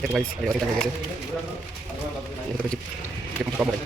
দেখো গাইস আমি অনেক হয়ে গেছে দেখো তো চিপ কম হয়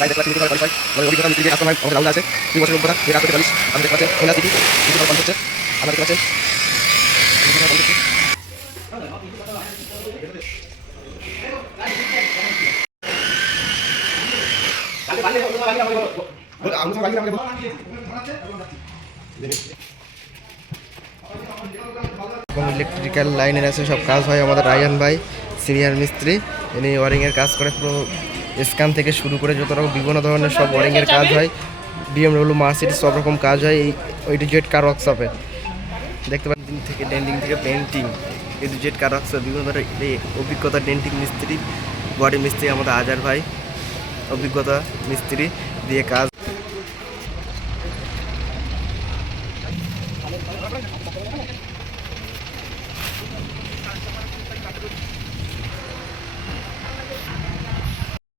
লাইট দেখতে পাচ্ছি কোয়ালিফাই মানে অভিজ্ঞতা মিস্ত্রি আসলে আমাদের রাউন্ড আছে 2 বছর অভিজ্ঞতা এই রাতে 40 আমি দেখতে পাচ্ছি হোন্ডা সিটি কিছু কম হচ্ছে আমরা দেখতে পাচ্ছেন ইলেকট্রিক্যাল লাইনের আছে সব কাজ হয় আমাদের রায়ান ভাই সিনিয়র মিস্ত্রি ইনি ওয়ারিংয়ের কাজ করে পুরো স্ক্যান থেকে শুরু করে যত রকম বিভিন্ন ধরনের সব ওয়ারিংয়ের কাজ হয় BMW মার্সিডিজ সব রকম কাজ হয় এই টু জেড কার ওয়ার্কশপে দেখতে পাচ্ছেন থেকে ডেন্টিং থেকে পেন্টিং টু জেড কার ওয়ার্কশপ বিভিন্ন ধরনের অভিজ্ঞতা ডেন্টিং মিস্ত্রি বডি মিস্ত্রি আমাদের আজার ভাই অভিজ্ঞতা মিস্ত্রি দিয়ে কাজ